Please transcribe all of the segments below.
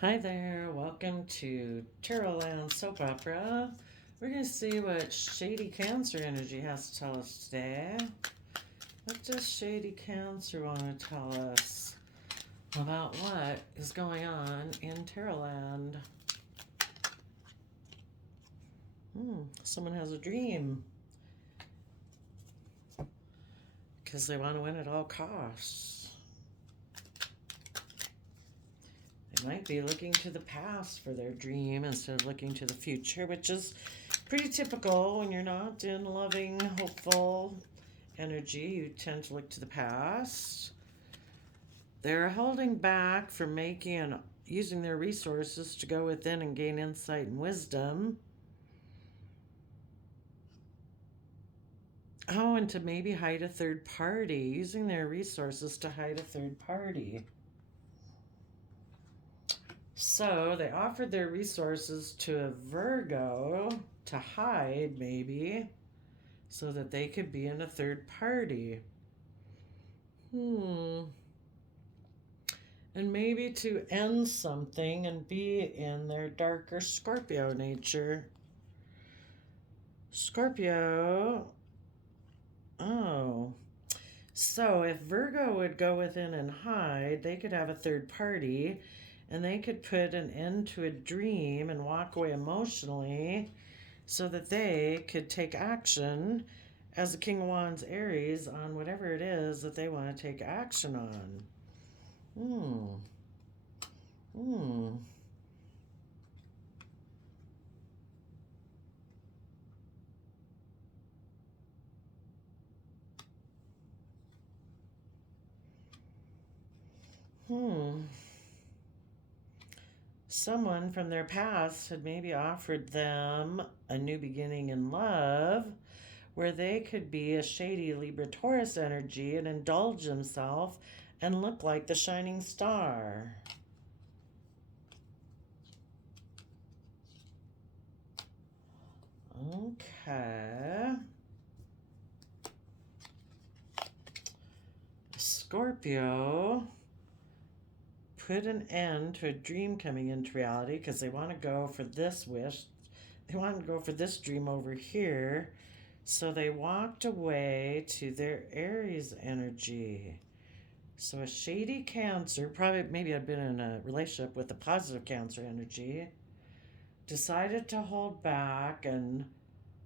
Hi there, welcome to Tarotland Soap Opera. We're going to see what Shady Cancer energy has to tell us today. What does Shady Cancer want to tell us about what is going on in Tarotland? Someone has a dream because they want to win at all costs. They might be looking to the past for their dream instead of looking to the future, which is pretty typical when you're not in loving, hopeful energy. You tend to look to the past. They're holding back from using their resources to go within and gain insight and wisdom. Oh, and to maybe hide a third party, using their resources to hide a third party. So they offered their resources to a Virgo to hide, maybe, so that they could be in a third party. And maybe to end something and be in their darker Scorpio nature. Scorpio. Oh. So if Virgo would go within and hide, they could have a third party and they could put an end to a dream and walk away emotionally so that they could take action as the King of Wands Aries on whatever it is that they want to take action on. Someone from their past had maybe offered them a new beginning in love where they could be a shady Libra Taurus energy and indulge themselves and look like the shining star. Okay. Scorpio put an end to a dream coming into reality because they want to go for this wish. They want to go for this dream over here. So they walked away to their Aries energy. So a shady Cancer, probably maybe I'd been in a relationship with a positive Cancer energy, decided to hold back and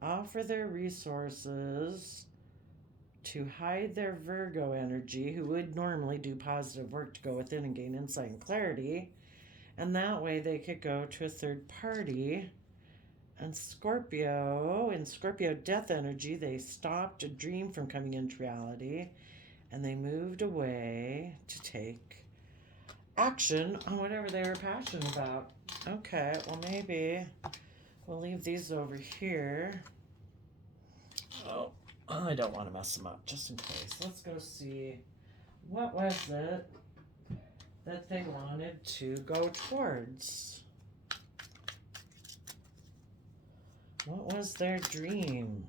offer their resources to hide their Virgo energy, who would normally do positive work to go within and gain insight and clarity. And that way they could go to a third party. And Scorpio, in Scorpio death energy, they stopped a dream from coming into reality and they moved away to take action on whatever they were passionate about. Okay, well, maybe we'll leave these over here. Oh, I don't want to mess them up, just in case. Let's go see what was it that they wanted to go towards. What was their dream?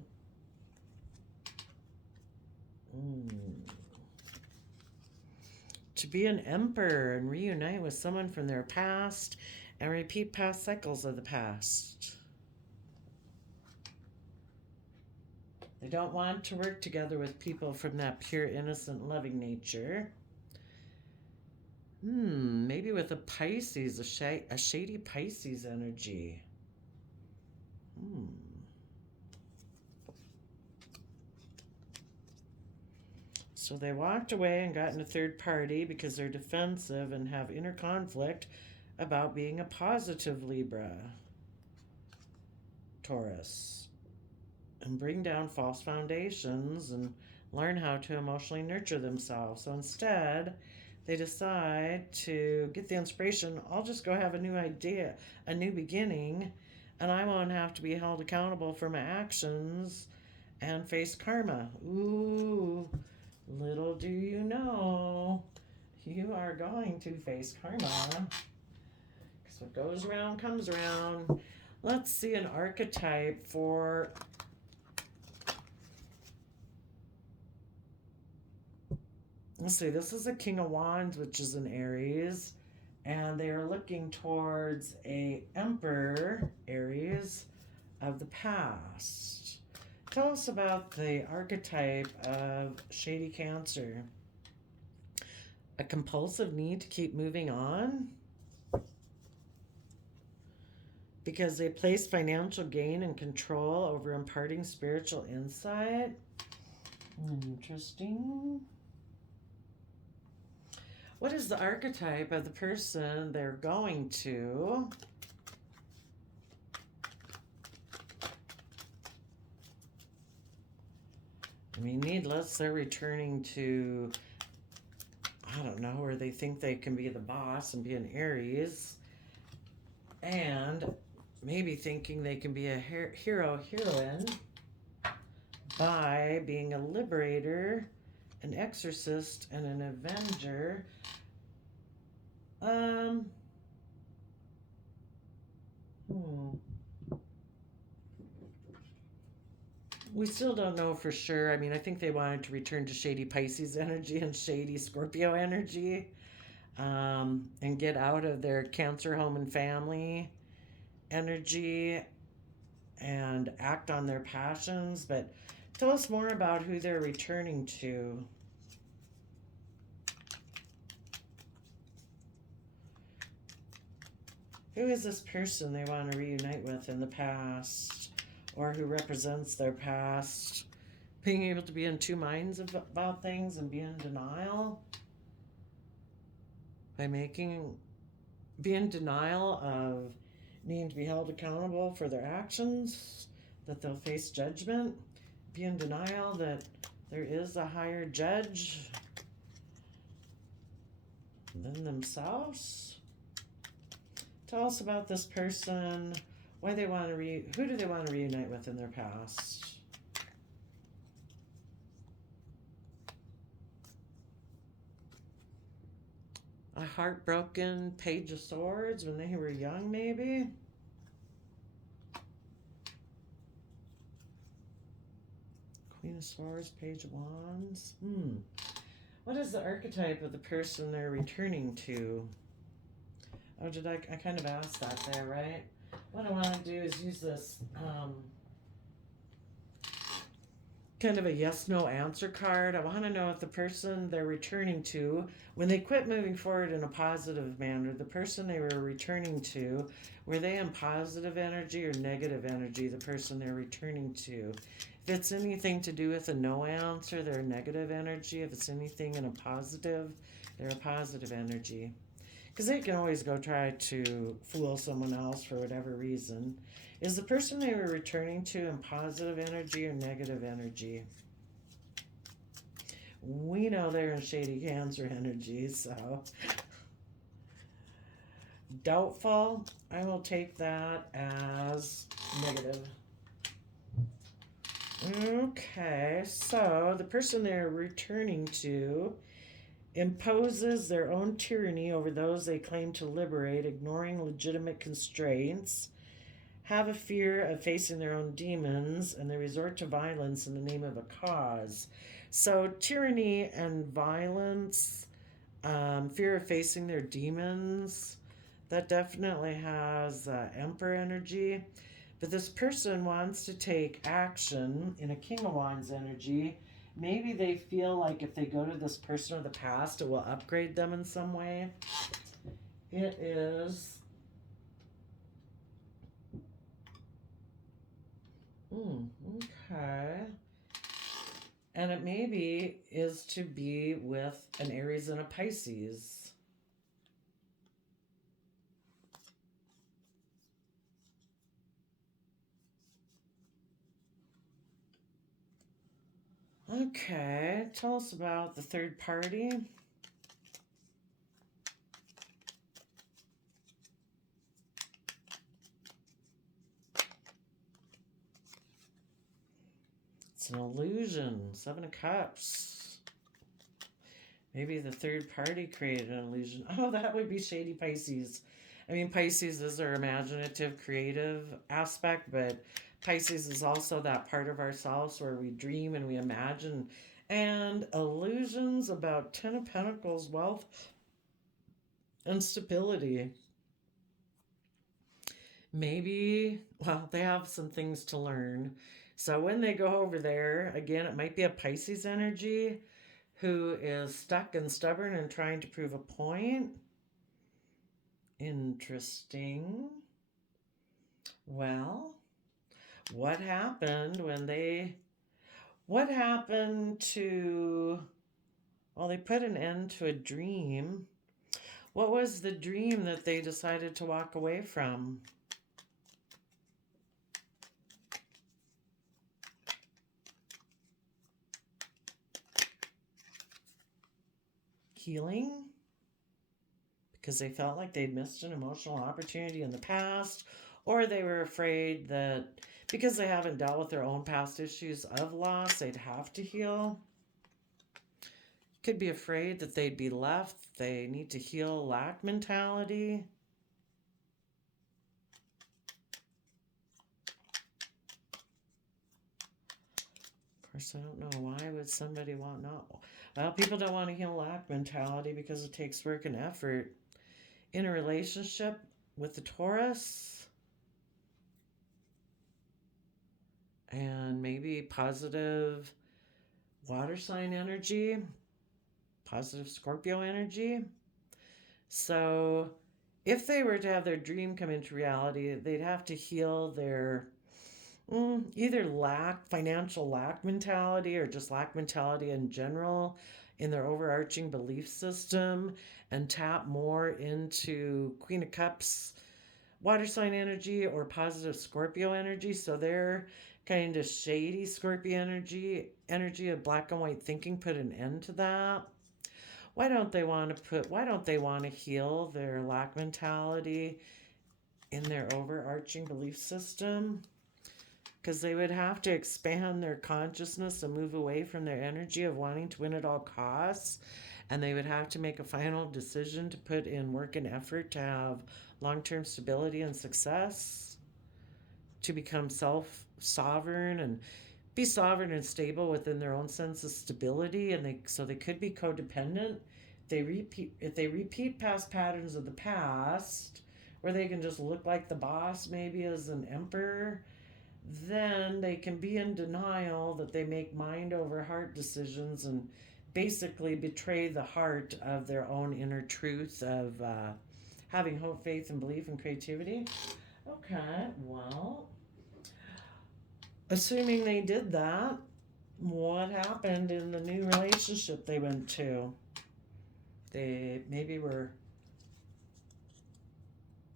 To be an emperor and reunite with someone from their past and repeat past cycles of the past. They don't want to work together with people from that pure, innocent, loving nature. Maybe with a Pisces, a shady Pisces energy. So they walked away and got in a third party because they're defensive and have inner conflict about being a positive Libra, Taurus, and bring down false foundations and learn how to emotionally nurture themselves. So instead, they decide to get the inspiration. I'll just go have a new idea, a new beginning, and I won't have to be held accountable for my actions and face karma. Ooh. Little do you know, you are going to face karma. Because what goes around comes around. Let's see an archetype for... Let's see, this is a King of Wands, which is an Aries. And they are looking towards a Emperor, Aries, of the past. Tell us about the archetype of shady Cancer. A compulsive need to keep moving on because they place financial gain and control over imparting spiritual insight. Interesting. What is the archetype of the person they're going to? I mean, needless, they're returning to, I don't know, where they think they can be the boss and be an Aries. And maybe thinking they can be a hero, heroine by being a liberator, an exorcist, and an avenger. We still don't know for sure. I mean, I think they wanted to return to shady Pisces energy and shady Scorpio energy, and get out of their Cancer home and family energy and act on their passions. But tell us more about who they're returning to. Who is this person they want to reunite with in the past, or who represents their past? Being able to be in two minds about things and be in denial by be in denial of needing to be held accountable for their actions, that they'll face judgment, be in denial that there is a higher judge than themselves. Tell us about this person, why they want to who do they want to reunite with in their past? A heartbroken Page of Swords when they were young, maybe? Queen of Swords, Page of Wands. What is the archetype of the person they're returning to? Oh, I kind of asked that there, right? What I want to do is use this kind of a yes-no answer card. I want to know if the person they're returning to, when they quit moving forward in a positive manner, the person they were returning to, were they in positive energy or negative energy, the person they're returning to? If it's anything to do with a no answer, they're negative energy. If it's anything in a positive, they're a positive energy. Because they can always go try to fool someone else for whatever reason. Is the person they were returning to in positive energy or negative energy? We know they're in shady Cancer energy, so doubtful. I will take that as negative. Okay, so the person they're returning to imposes their own tyranny over those they claim to liberate, ignoring legitimate constraints, have a fear of facing their own demons, and they resort to violence in the name of a cause. So tyranny and violence, fear of facing their demons, that definitely has Emperor energy. But this person wants to take action in a King of Wands energy. Maybe they feel like if they go to this person of the past, it will upgrade them in some way. It is... okay. And it maybe is to be with an Aries and a Pisces. Okay, tell us about the third party. It's an illusion. Seven of Cups. Maybe the third party created an illusion. Oh, that would be shady Pisces. I mean, Pisces is our imaginative, creative aspect, but Pisces is also that part of ourselves where we dream and we imagine. And illusions about Ten of Pentacles, wealth, and stability. Maybe, well, they have some things to learn. So when they go over there, again, it might be a Pisces energy who is stuck and stubborn and trying to prove a point. Interesting. Well, what happened when they, what happened to, well, they put an end to a dream. What was the dream that they decided to walk away from? Healing? Because they felt like they'd missed an emotional opportunity in the past, or they were afraid that because they haven't dealt with their own past issues of loss, they'd have to heal. Could be afraid that they'd be left. They need to heal lack mentality. Of course, I don't know. Why would somebody want not? Well, people don't want to heal lack mentality because it takes work and effort. In a relationship with the Taurus, and maybe positive water sign energy, positive Scorpio energy. So if they were to have their dream come into reality, they'd have to heal their either financial lack mentality, or just lack mentality in general in their overarching belief system, and tap more into Queen of Cups water sign energy or positive Scorpio energy. So their kind of shady Scorpio energy of black and white thinking, put an end to that. Why don't they want to heal their lack mentality in their overarching belief system? Because they would have to expand their consciousness and move away from their energy of wanting to win at all costs. And they would have to make a final decision to put in work and effort to have long-term stability and success, to become sovereign and be sovereign and stable within their own sense of stability. And they could be codependent. If they repeat past patterns of the past, where they can just look like the boss, maybe as an emperor, then they can be in denial that they make mind over heart decisions and basically betray the heart of their own inner truth of having hope, faith, and belief and creativity. Okay, well, assuming they did that, what happened in the new relationship they went to? They maybe were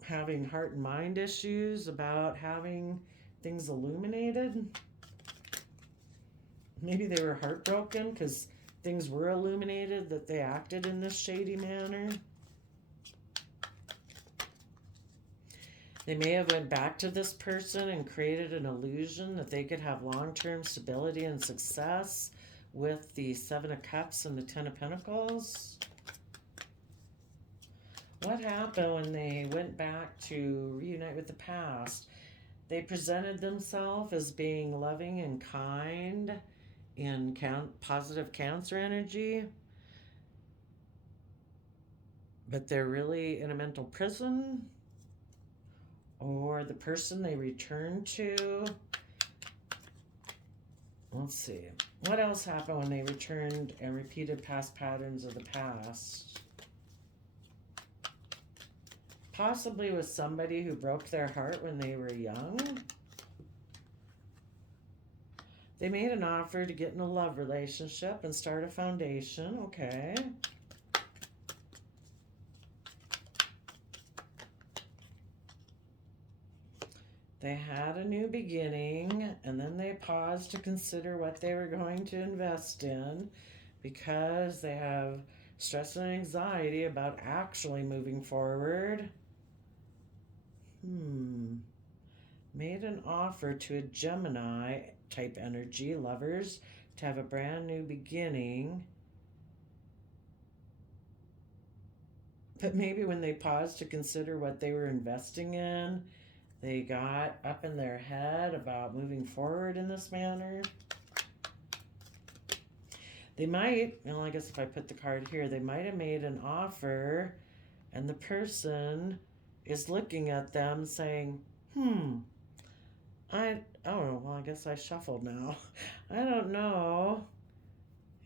having heart and mind issues about having things illuminated. Maybe they were heartbroken because things were illuminated that they acted in this shady manner. They may have went back to this person and created an illusion that they could have long-term stability and success with the Seven of Cups and the Ten of Pentacles. What happened when they went back to reunite with the past? They presented themselves as being loving and kind in positive Cancer energy, but they're really in a mental prison. Or the person they returned to. Let's see. What else happened when they returned and repeated past patterns of the past? Possibly with somebody who broke their heart when they were young. They made an offer to get in a love relationship and start a foundation. Okay. They had a new beginning, and then they paused to consider what they were going to invest in because they have stress and anxiety about actually moving forward. Made an offer to a Gemini type energy, lovers, to have a brand new beginning. But maybe when they paused to consider what they were investing in, they got up in their head about moving forward in this manner. They might, well, I guess if I put the card here, they might have made an offer And the person is looking at them saying, well, I guess I shuffled now. I don't know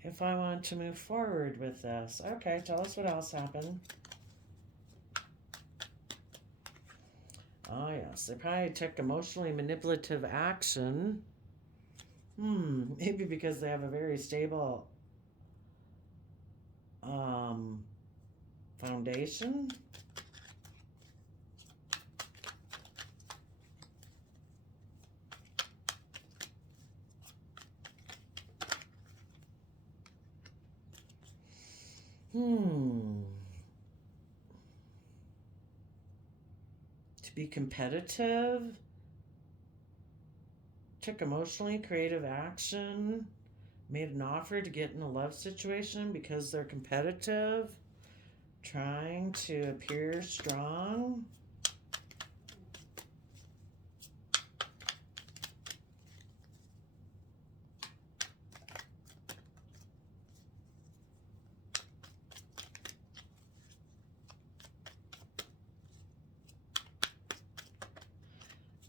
if I want to move forward with this. Okay, tell us what else happened. Oh, yes, they probably took emotionally manipulative action. Maybe because they have a very stable foundation. To be competitive, took emotionally creative action, made an offer to get in a love situation because they're competitive, trying to appear strong.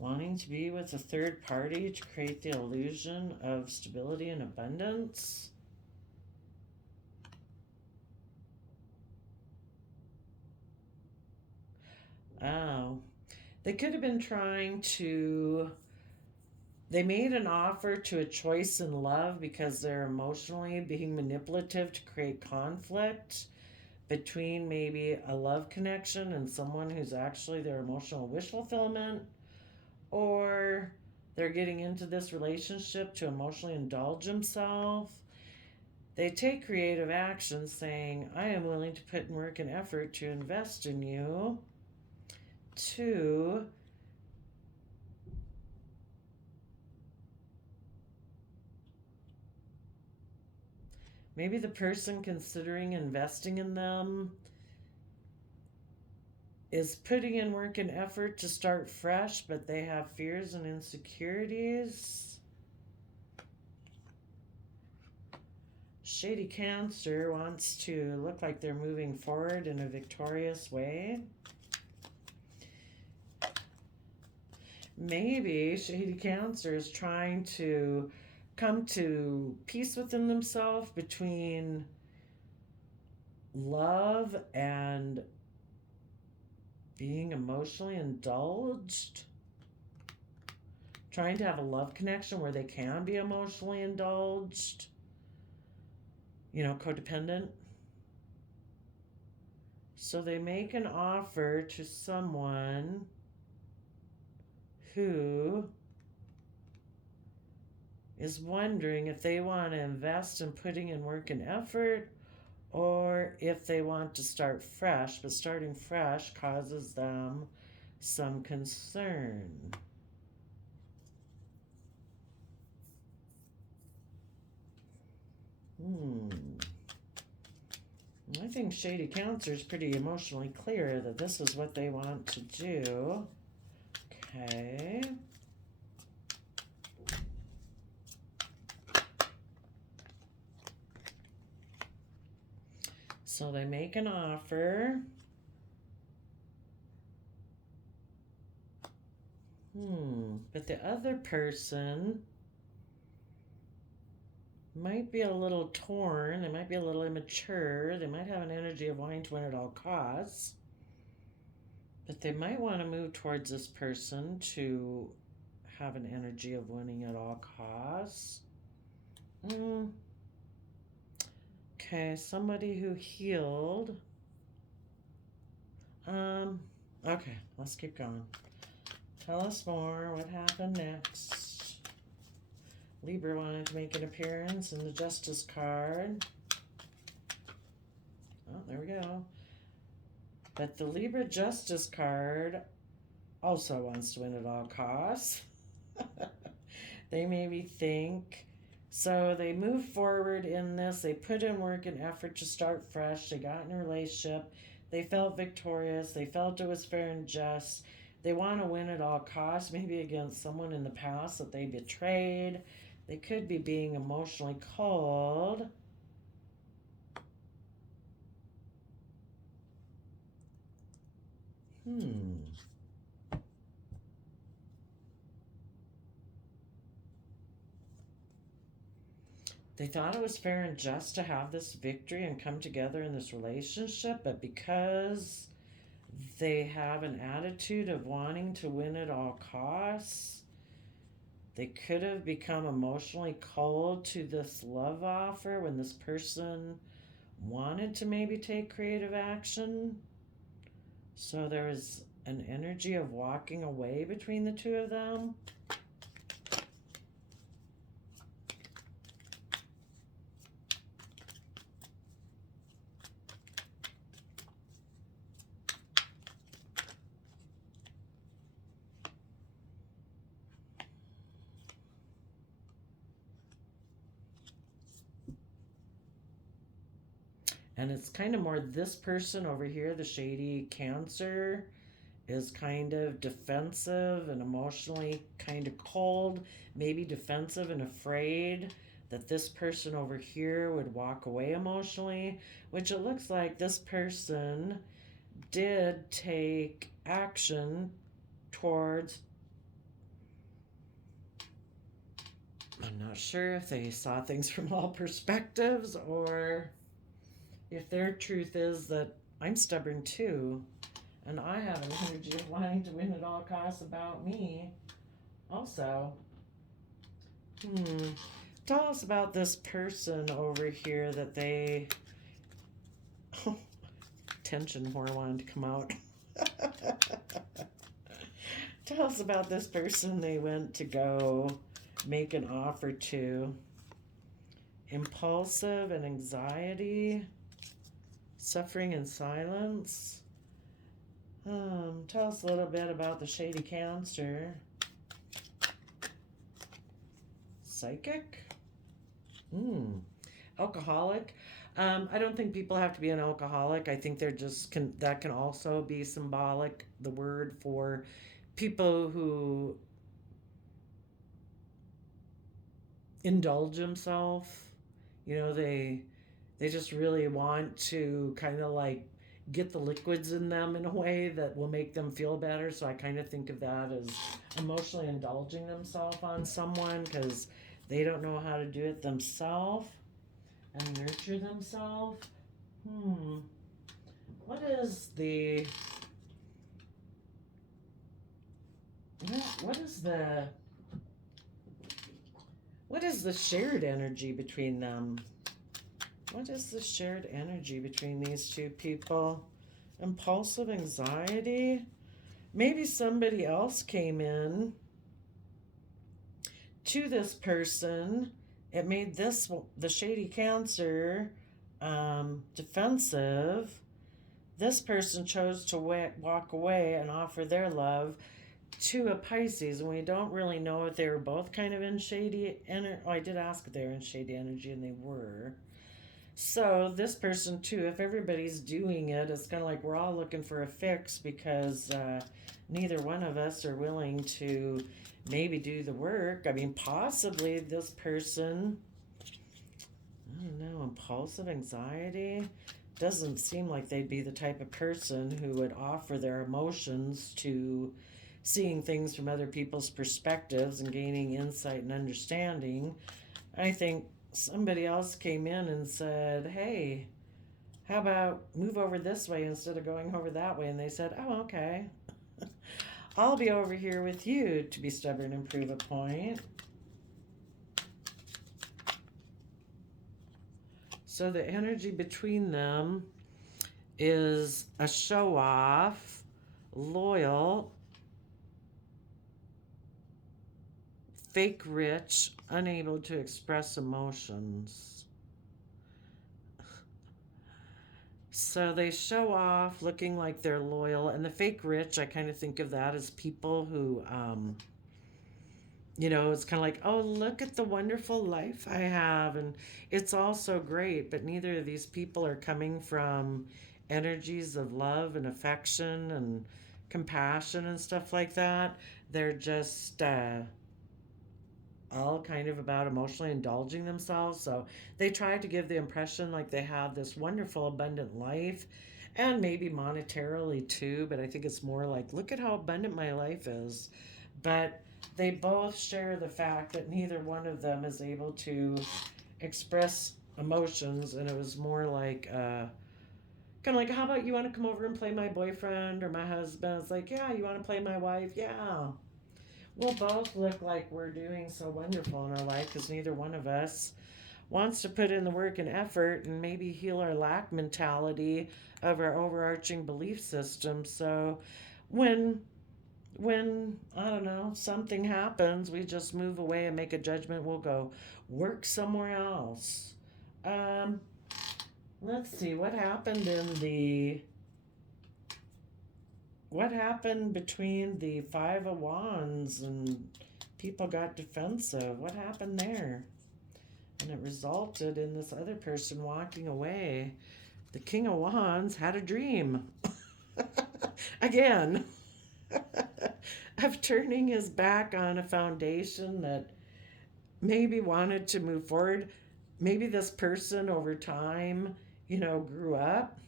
Wanting to be with a third party to create the illusion of stability and abundance. Oh, they could have been trying to. They made an offer to a choice in love because they're emotionally being manipulative to create conflict between maybe a love connection and someone who's actually their emotional wish fulfillment, or they're getting into this relationship to emotionally indulge themselves. They take creative action saying, I am willing to put in work and effort to invest in you, to maybe the person considering investing in them is putting in work and effort to start fresh, but they have fears and insecurities. Shady Cancer wants to look like they're moving forward in a victorious way. Maybe Shady Cancer is trying to come to peace within themselves between love and being emotionally indulged. Trying to have a love connection where they can be emotionally indulged. Codependent. So they make an offer to someone who is wondering if they want to invest in putting in work and effort, or if they want to start fresh, but starting fresh causes them some concern. I think Shady Cancer is pretty emotionally clear that this is what they want to do. Okay. So they make an offer. But the other person might be a little torn. They might be a little immature. They might have an energy of wanting to win at all costs. But they might want to move towards this person to have an energy of winning at all costs. Okay, somebody who healed. Okay, let's keep going. Tell us more. What happened next? Libra wanted to make an appearance in the Justice card. Oh, there we go. But the Libra Justice card also wants to win at all costs. They maybe think. So they move forward in this. They put in work and effort to start fresh. They got in a relationship. They felt victorious. They felt it was fair and just. They want to win at all costs, maybe against someone in the past that they betrayed. They could be being emotionally cold. Hmm. They thought it was fair and just to have this victory and come together in this relationship, but because they have an attitude of wanting to win at all costs, they could have become emotionally cold to this love offer when this person wanted to maybe take creative action. So there was an energy of walking away between the two of them. And it's kind of more this person over here, the shady Cancer, is kind of defensive and emotionally kind of cold, maybe defensive and afraid that this person over here would walk away emotionally, which it looks like this person did take action towards. I'm not sure if they saw things from all perspectives or if their truth is that I'm stubborn too, and I have an energy of wanting to win at all costs about me also. Hmm. Tell us about this person over here that they. Tension whore wanted to come out. Tell us about this person they went to go make an offer to. Impulsive and anxiety, suffering in silence. Tell us a little bit about the shady Cancer. Psychic? Alcoholic. I don't think people have to be an alcoholic. I think they're just that can also be symbolic, the word for people who indulge themselves. You know, they just really want to kind of like get the liquids in them in a way that will make them feel better. So I kind of think of that as emotionally indulging themselves on someone because they don't know how to do it themselves and nurture themselves. Hmm. What is the. What is the. What is the shared energy between them? What is the shared energy between these two people? Impulsive anxiety? Maybe somebody else came in to this person. It made the shady Cancer, defensive. This person chose to walk away and offer their love to a Pisces, and we don't really know if they were both kind of in shady energy. Oh, I did ask if they were in shady energy, and they were. So this person too, if everybody's doing it, it's kind of like we're all looking for a fix because neither one of us are willing to maybe do the work. I mean, possibly this person, I don't know, impulsive anxiety. Doesn't seem like they'd be the type of person who would offer their emotions to seeing things from other people's perspectives and gaining insight and understanding. I think somebody else came in and said, hey, how about move over this way instead of going over that way? And they said, oh, okay. I'll be over here with you to be stubborn and prove a point. So the energy between them is a show off, loyal, fake rich, unable to express emotions. So they show off looking like they're loyal, and the fake rich, I kind of think of that as people who, it's kind of like, oh, look at the wonderful life I have, and it's all so great, but neither of these people are coming from energies of love and affection and compassion and stuff like that. They're just all kind of about emotionally indulging themselves. So they try to give the impression like they have this wonderful, abundant life. and maybe monetarily too, but I think it's more like, look at how abundant my life is. But they both share the fact that neither one of them is able to express emotions, and it was more like, kind of like, how about you want to come over and play my boyfriend or my husband? It's like, yeah, you want to play my wife? Yeah. We'll both look like we're doing so wonderful in our life because neither one of us wants to put in the work and effort and maybe heal our lack mentality of our overarching belief system. So when I don't know, something happens, we just move away and make a judgment. We'll go work somewhere else. Um, let's see what happened between the Five of Wands and people got defensive. What happened there? And it resulted in this other person walking away. The King of Wands had a dream. Again, of turning his back on a foundation that maybe wanted to move forward. Maybe this person over time, grew up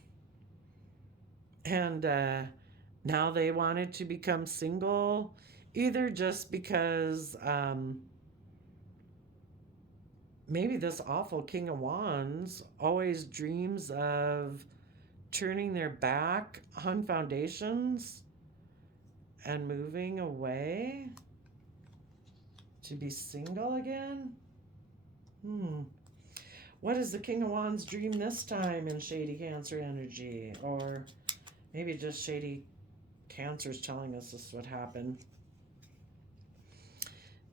and now they wanted to become single, either just because maybe this awful King of Wands always dreams of turning their back on foundations and moving away to be single again. What is the King of Wands dream this time in Shady Cancer energy? Or maybe just Shady Cancer's telling us this would happen.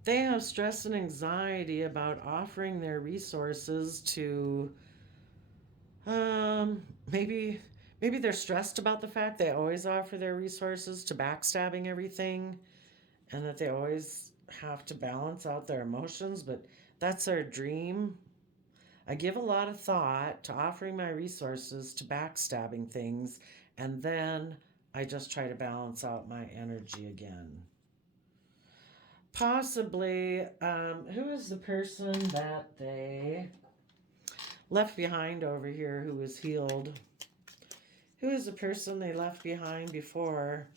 They have stress and anxiety about offering their resources to maybe they're stressed about the fact they always offer their resources to backstabbing everything, and that they always have to balance out their emotions, but that's their dream. I give a lot of thought to offering my resources to backstabbing things, and then I just try to balance out my energy again. Possibly, who is the person that they left behind over here who was healed? Who is the person they left behind before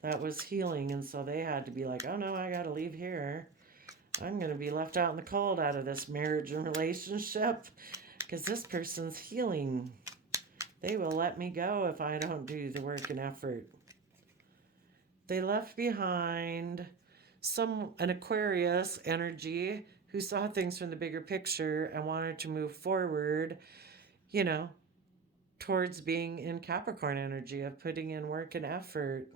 that was healing, and so they had to be like, oh no, I gotta leave here. I'm gonna be left out in the cold out of this marriage and relationship because this person's healing. They will let me go if I don't do the work and effort. They left behind an Aquarius energy who saw things from the bigger picture and wanted to move forward, you know, towards being in Capricorn energy of putting in work and effort.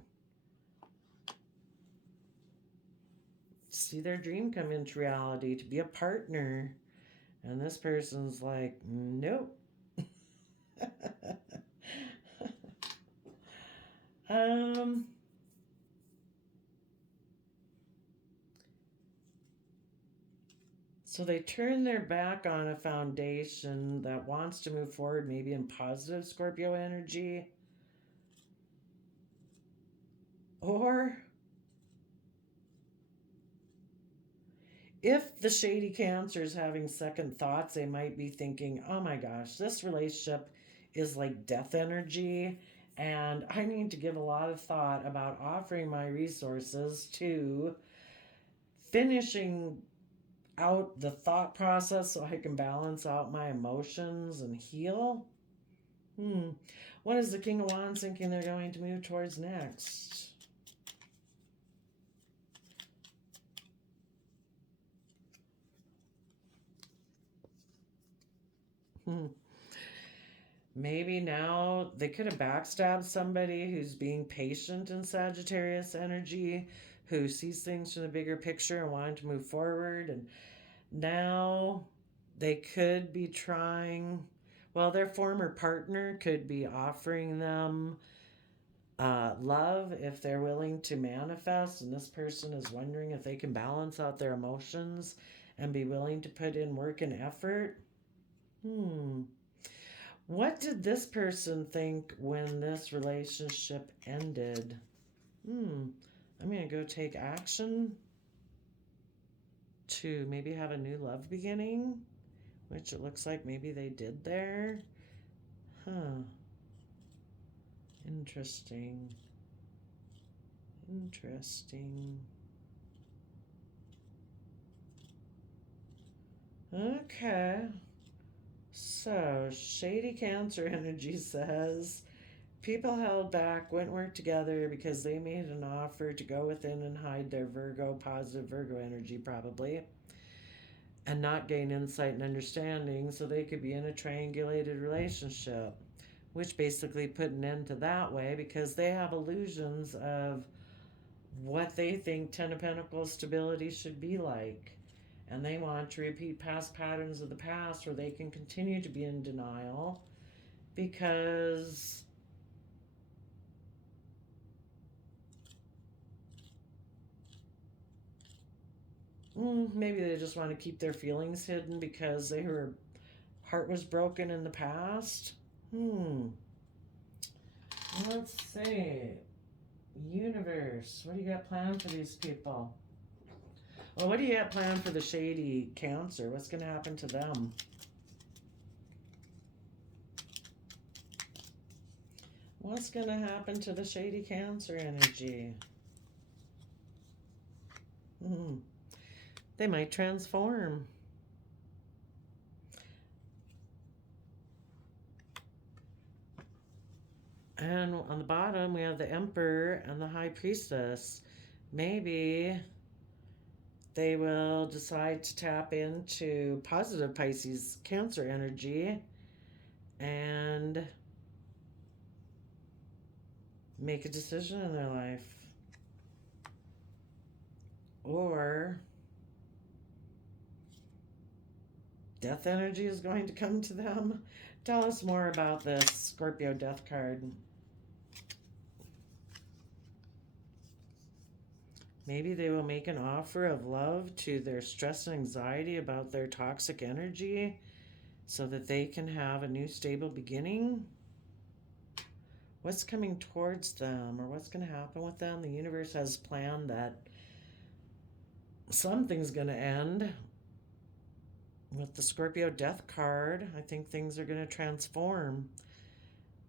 See their dream come into reality to be a partner. And this person's like, nope. um, so they turn their back on a foundation that wants to move forward, maybe in positive Scorpio energy. Or if the shady Cancer is having second thoughts, they might be thinking, oh my gosh, this relationship is like death energy, and I need to give a lot of thought about offering my resources to finishing out the thought process so I can balance out my emotions and heal. What is the King of Wands thinking they're going to move towards next? Maybe now they could have backstabbed somebody who's being patient in Sagittarius energy, who sees things from the bigger picture and wanted to move forward. And now they could be trying, well, their former partner could be offering them love if they're willing to manifest. And this person is wondering if they can balance out their emotions and be willing to put in work and effort. What did this person think when this relationship ended? I'm going to go take action to maybe have a new love beginning, which it looks like maybe they did there. Interesting. Interesting. Okay. So, shady Cancer energy says people held back, wouldn't work together because they made an offer to go within and hide their positive Virgo energy, probably, and not gain insight and understanding so they could be in a triangulated relationship, which basically put an end to that way because they have illusions of what they think Ten of Pentacles stability should be like. And they want to repeat past patterns of the past where they can continue to be in denial because maybe they just want to keep their feelings hidden because their heart was broken in the past. Let's see. Universe, what do you got planned for these people? Well, what do you got planned for the shady Cancer? What's going to happen to them? What's going to happen to the shady Cancer energy? They might transform. And on the bottom, we have the Emperor and the High Priestess. Maybe they will decide to tap into positive Pisces Cancer energy and make a decision in their life. Or death energy is going to come to them. Tell us more about this Scorpio death card. Maybe they will make an offer of love to their stress and anxiety about their toxic energy so that they can have a new stable beginning. What's coming towards them or what's going to happen with them? The universe has planned that something's going to end. With the Scorpio death card, I think things are going to transform.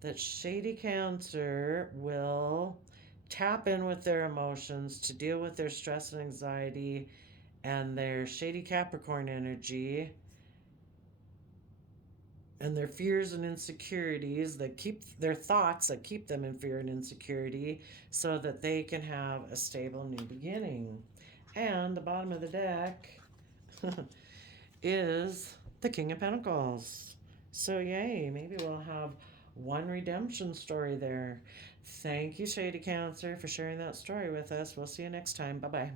That shady Cancer will tap in with their emotions to deal with their stress and anxiety and their shady Capricorn energy and their fears and insecurities that keep their thoughts that keep them in fear and insecurity so that they can have a stable new beginning. And the bottom of the deck is the King of Pentacles. So yay, maybe we'll have one redemption story there. Thank you, Shady Cancer, for sharing that story with us. We'll see you next time. Bye-bye.